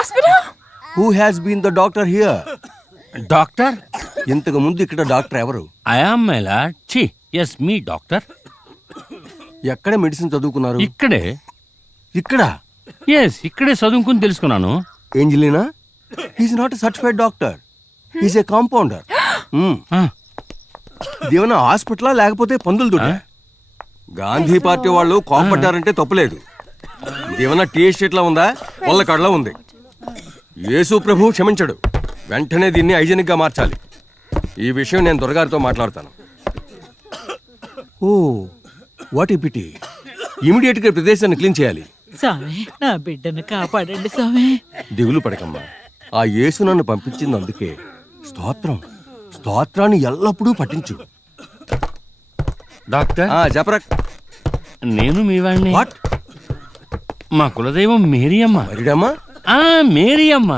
hospital? Who has been the doctor here? Doctor? ఇంతకు ముందు ఇక్కడ డాక్టర్ ఎవరు? I am my lord. Yes me doctor. ఎక్కడ medicine చదువుకున్నారు? ఇక్కడే. ఇక్కడ? ఎస్ ఇక్కడే చదువుకుని తెలుసుకున్నాను. Angelina, he's not a certified doctor, he's a compounder. ఇదేమన్నా హాస్పిటలా లేకపోతే పందులు దొడ్డా? గాంధీ పార్టీ వాళ్ళు కాంపౌండర్ తప్పులేదు. ఇదేమన్నా టీ ఎస్టేట్ లా ఉందా? వాళ్ళ కడలో ఉంది. యేసు ప్రభు క్షమించడు. వెంటనే దీన్ని హైజెనిక్ గా మార్చాలి. ఈ విషయం నేను దొరగారితో మాట్లాడతాను. Oh what a pity. Immediate గా ప్రదేశాన్ని క్లీన్ చేయాలి. స్వామి, నా బిడ్డను కాపాడండి స్వామి. దిగులు పడకమ్మా. ఆ యేసు నన్ను పంపించింది అందుకే. స్తోత్రం. స్తోత్రాన్ని ఎల్లప్పుడూ పఠించు. డాక్టర్ చెప్పరా. నేను మీ వాడిని. వాట్? మా కులదైవం మేరియమ్మ. మరిడమ్మా? మేరియమ్మ.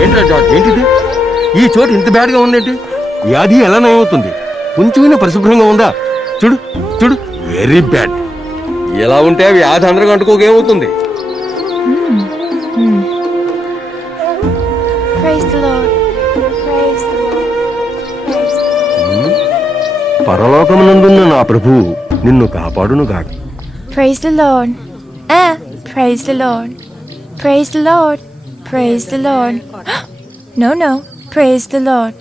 ఏంట్రా జార్జ్, ఏంటిది? ఈ చోటు ఇంత బ్యాడ్గా ఉందేంటి? వ్యాధి ఎలా నయమవుతుంది? కొంచెమైనా పరిశుభ్రంగా ఉందా? చూడు చూడు, వెరీ బ్యాడ్. ఎలా ఉంటే వ్యాధి అందరికీ అంటుకోకేమవుతుంది? పరలోకమునందున్న నా ప్రభువు నిన్ను కాపాడునుగాక. Praise the Lord. Praise the Lord. Praise the Lord. Praise the Lord. No. Praise the Lord.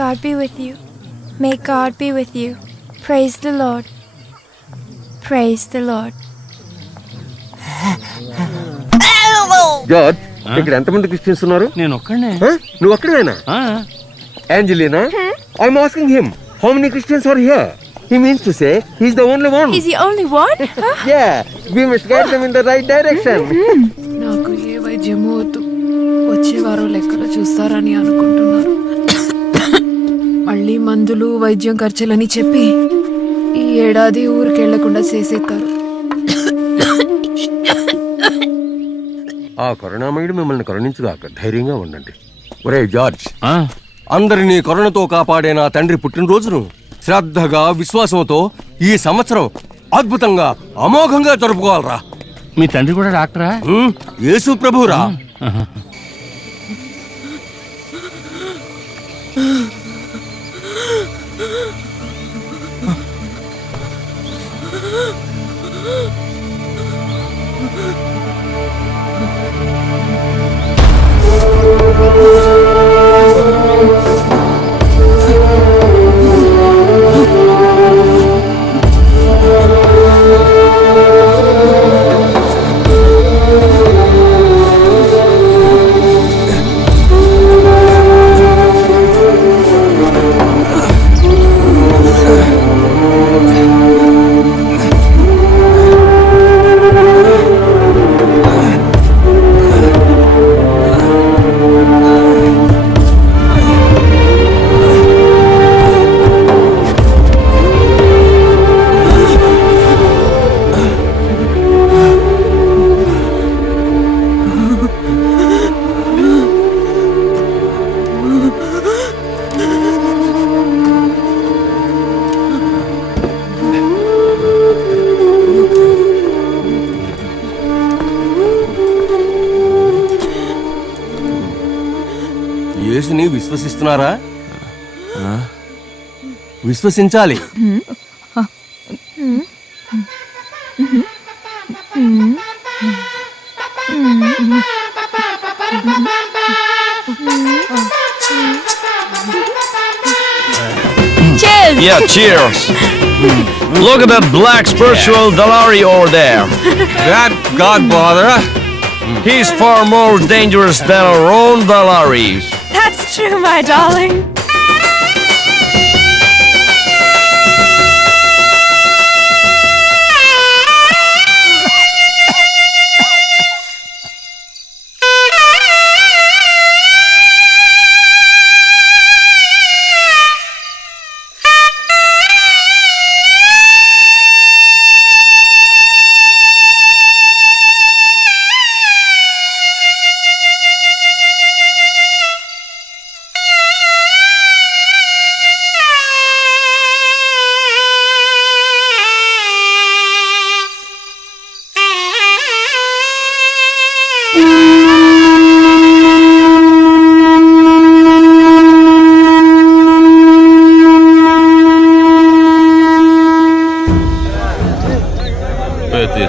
God be with you. May God be with you. Praise the Lord. Praise the Lord. George, ఇక్కడ ఎంతమంది Christians ఉన్నారు? నేను ఒక్కడే. నువ్వు ఒక్కడేనా? Angelina, I'm asking him, how many Christians are here? He means to say he's the only one. He's the only one? Yeah, we must guide them in the right direction. నాకు ఏ వైద్యము వద్దు. వచ్చే వారం లెక్కలు చూస్తారని అనుకుంటున్నారు. మళ్ళీ మందులు వైద్యం ఖర్చులని చెప్పి ఈ ఏడాది ఊరికెళ్లకుండా చేసేస్తారు. ఆ కరుణామయుడు మిమ్మల్ని కరుణించుగాక. ధైర్యంగా ఉండండి. ఒరే జార్జ్, అందరినీ కరుణతో కాపాడే నా తండ్రి పుట్టినరోజును శ్రద్ధగా విశ్వాసంతో ఈ సంవత్సరం అద్భుతంగా అమోఘంగా జరుపుకోవాలరా. మీ తండ్రి కూడా డాక్టరా? యేసు ప్రభురా. యేసుని విశ్వసిస్తున్నారా? విశ్వసించాలి. Cheers! Yeah, cheers. Look at that black spiritual Dalari over there. That godfather, he's far more dangerous than our own Dalaris. That's true, my darling.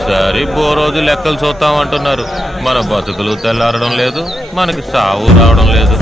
ప్రతిసారి బోరోజు లెక్కలు చూస్తామంటున్నారు. మన బతుకులు తెల్లారడం లేదు, మనకి సావు రావడం లేదు.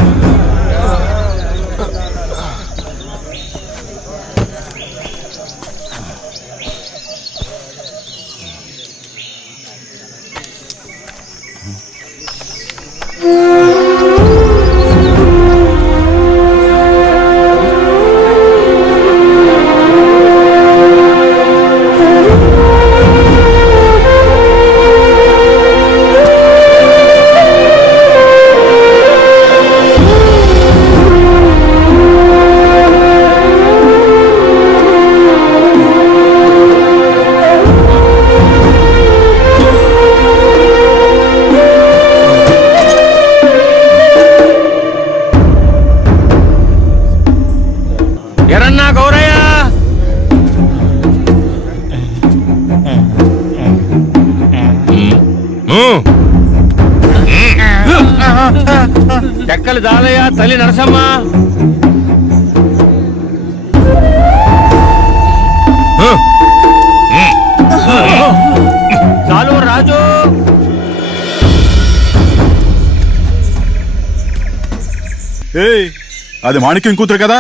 ఎరన్నా గౌరయ్య, చెక్కలు దాదయ్య, తల్లి నరసమ్మ. చాలు రాజు. అది మాణిక్యం కూతురు కదా?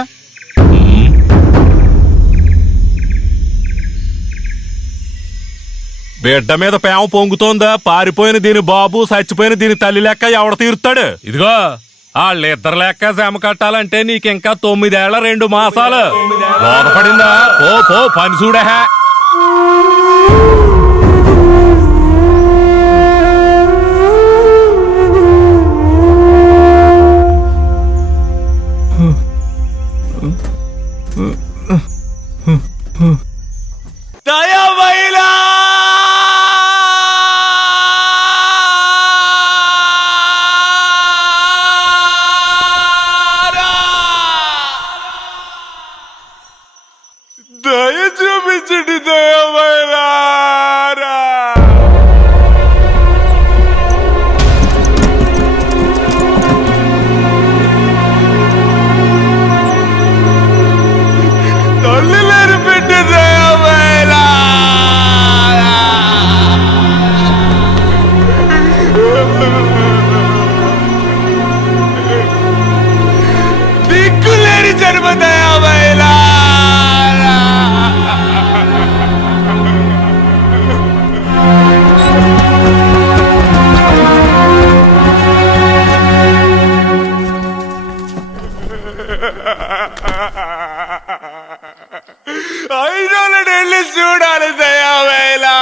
బిడ్డ మీద ప్రేమ పొంగుతోందా? పారిపోయిన దీని బాబు, చచ్చిపోయిన దీని తల్లి లెక్క ఎవడ తీరుతాడు? ఇదిగో వాళ్ళిద్దరు లెక్క శ్రమ కట్టాలంటే నీకింకా 9 ఏళ్ల 2 మాసాలు. బోధపడిందా? పో పో, పని చూడే. దయ చూపించండి దయమైనా. తల్లి లేని బిడ్డ దయమైనా. దిక్కులేని జన్మ దయమైనా. ఐదోళ్ళని వెళ్ళి చూడాలి దయావేలా.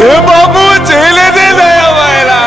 ఏ బాబు చేయలేదే దయావేలా.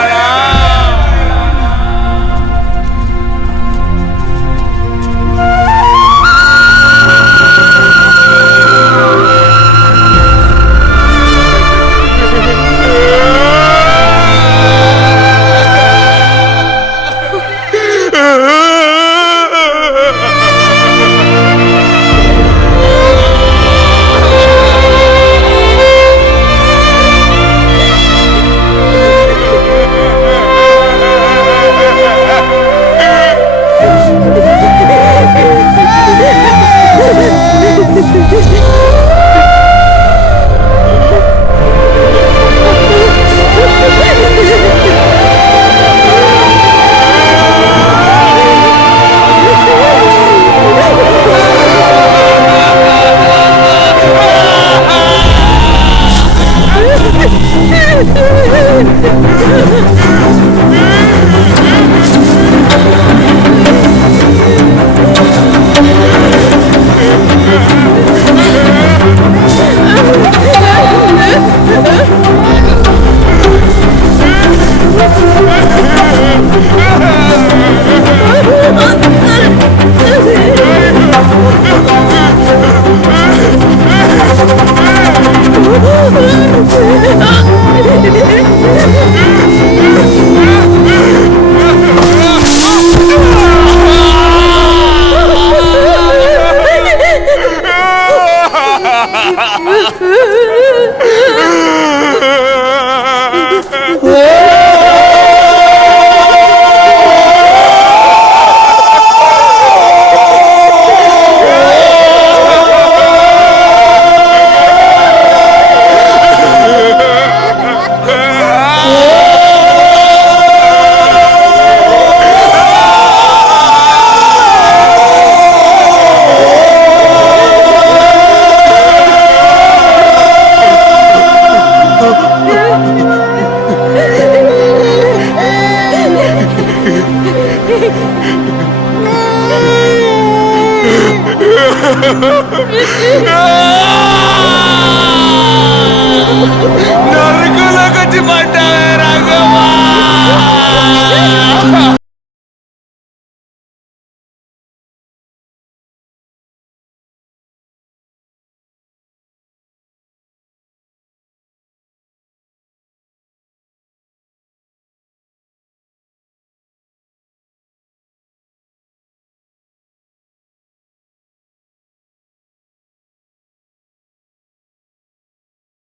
నరుకులోకి వచ్చి పడ్డావే రాఘవా.